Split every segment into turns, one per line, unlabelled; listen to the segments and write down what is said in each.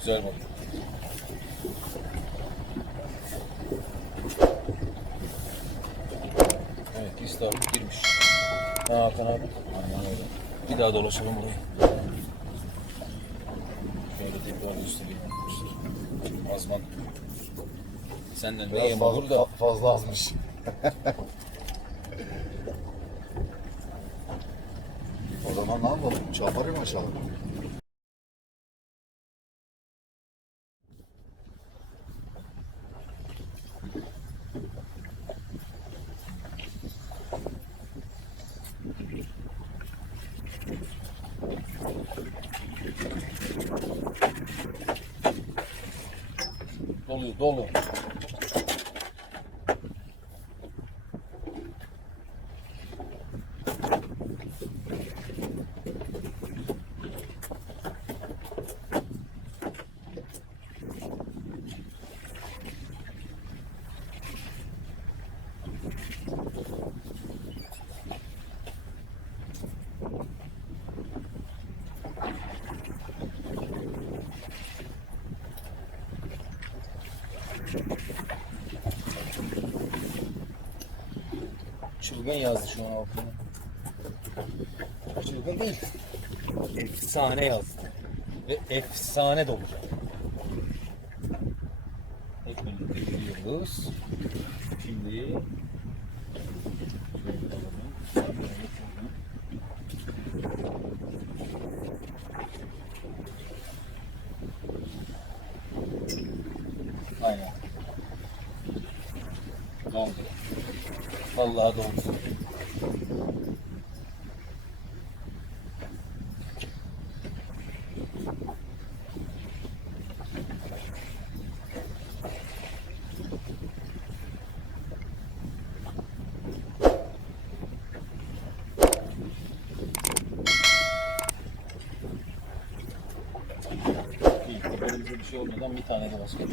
Güzel balık. Evet istavrit girmiş. Ha Hakan abi. Aynen öyle. Bir daha dolaşalım burayı. Şöyle tekrar göstereyim. Azman. Senden ne yem
fazla,
olur da
fazla azmış. o zaman ne yapalım? Çaparı 너무
너무. Çılgın yazdı şu an altına. Çılgın değil. Efsane yazdı. Ve efsane dolu. Hep birlikte gidiyoruz. Şimdi şöyle alalım. Aynen. Doldu. Vallahi elimize bir şey olmadan bir tane de basket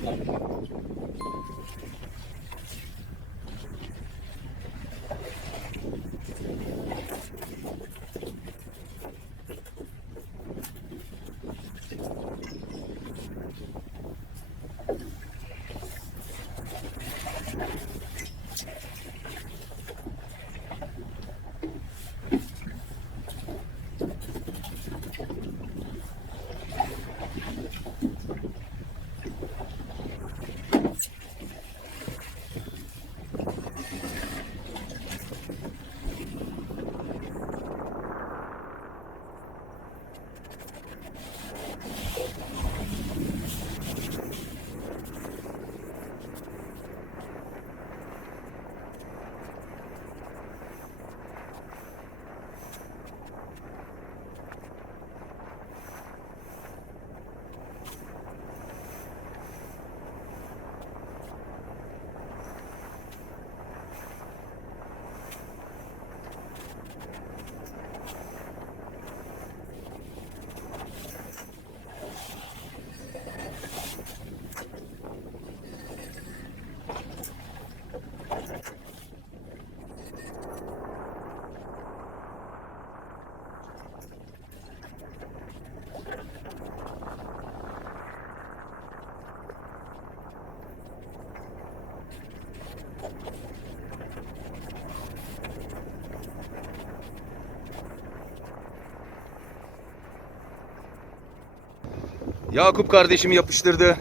Yakup kardeşim yapıştırdı.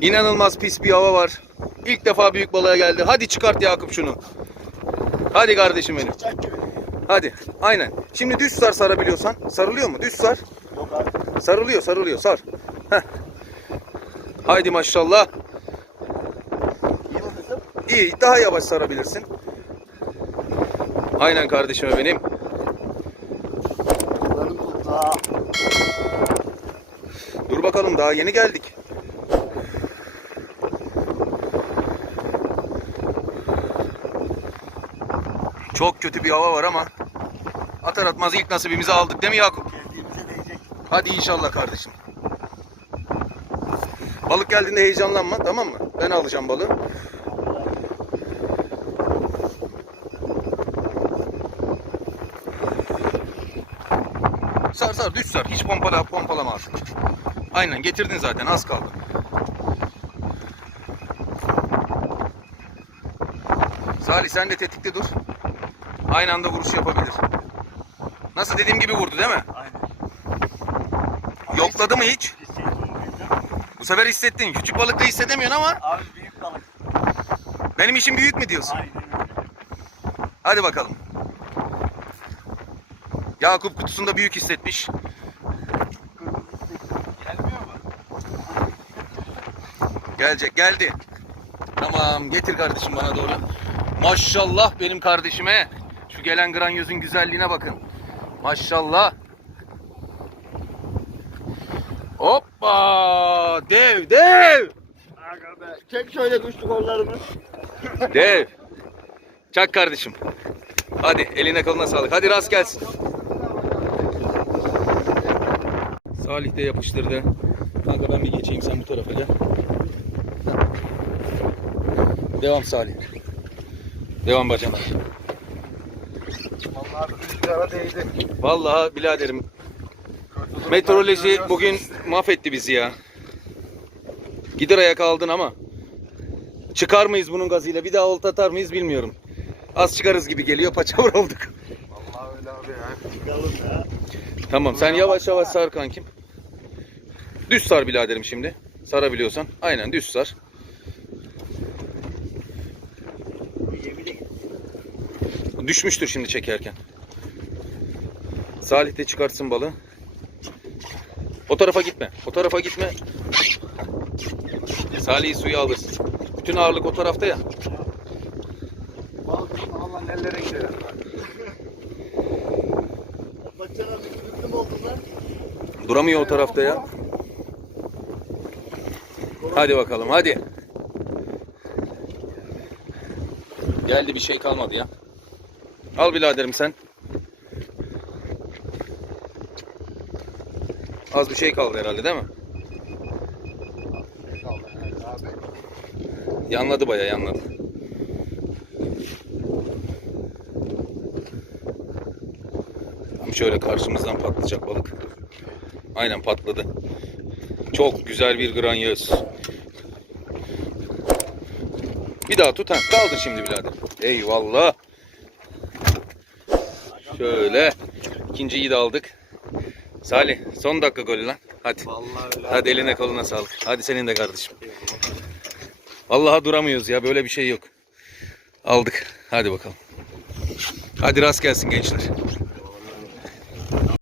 İnanılmaz pis bir hava var. İlk defa büyük balığa geldi. Hadi çıkart Yakup şunu. Hadi kardeşim benim. Hadi. Aynen. Şimdi düz sar sarabiliyorsan. Sarılıyor mu? Düz sar. Sarılıyor, sarılıyor. Sar. Heh. Haydi maşallah. İyi, daha yavaş sarabilirsin. Aynen kardeşime benim. Dur bakalım daha yeni geldik. Çok kötü bir hava var ama atar atmaz ilk nasibimizi aldık değil mi Yakup? Hadi inşallah kardeşim. Balık geldiğinde heyecanlanma tamam mı? Ben alacağım balığı. Sar sar düz sar. Hiç pompala pompalama aslında. Aynen getirdin zaten az kaldı. Salih sen de tetikte dur. Aynı anda vuruş yapabilir. Nasıl dediğim gibi vurdu değil mi?
Aynen.
Yokladı mı hiç? Bu sefer hissettin. Küçük balıkta hissedemiyorsun ama
Abi büyük balık.
benim işim büyük mü diyorsun?
Aynen öyle.
Hadi bakalım. Yakup kutusunda büyük hissetmiş.
Gelmiyor mu?
Gelecek geldi. Tamam getir kardeşim bana doğru. Maşallah benim kardeşime. Şu gelen granyozun güzelliğine bakın. Maşallah. Hoppa! Dev dev!
Çek şöyle güçlü kollarını.
Dev. Çak kardeşim. Hadi eline koluna sağlık. Hadi rast gelsin. Salih de yapıştırdı. Kanka ben bir geçeyim sen bu tarafa gel. Devam Salih. Devam bacana.
Vallahi rüzgara değdi.
Vallahi biraderim meteoroloji bugün mahvetti bizi ya. Gider ayak aldın ama çıkar mıyız bunun gazıyla bir daha olta atar mıyız bilmiyorum. Az çıkarız gibi geliyor paçavra olduk.
Vallahi öyle abi ya. Çıkalım ya.
Tamam sen yavaş yavaş sar kankim. Düz sar biraderim şimdi. Sarabiliyorsan. Aynen düz sar. Düşmüştür şimdi çekerken. Salih de çıkartsın balığı. O tarafa gitme. O tarafa gitme. Salih'i suya alırsın. Bütün ağırlık o tarafta ya.
Balıkın Allah nerelere gider.
Duramıyor o tarafta ya. Hadi bakalım hadi. Geldi bir şey kalmadı ya. Al biraderim sen. Az bir şey kaldı herhalde değil mi? Yanladı bayağı yanladı. Tam şöyle karşımızdan patlayacak balık. Aynen patladı. Çok güzel bir granyöz. Bir daha tut ha. Kaldır şimdi birader. Eyvallah. Şöyle. İkinciyi de aldık. Salih son dakika golü lan. Hadi. Hadi eline koluna sağlık. Hadi senin de kardeşim. Vallahi duramıyoruz ya böyle bir şey yok. Aldık. Hadi bakalım. Hadi rast gelsin gençler.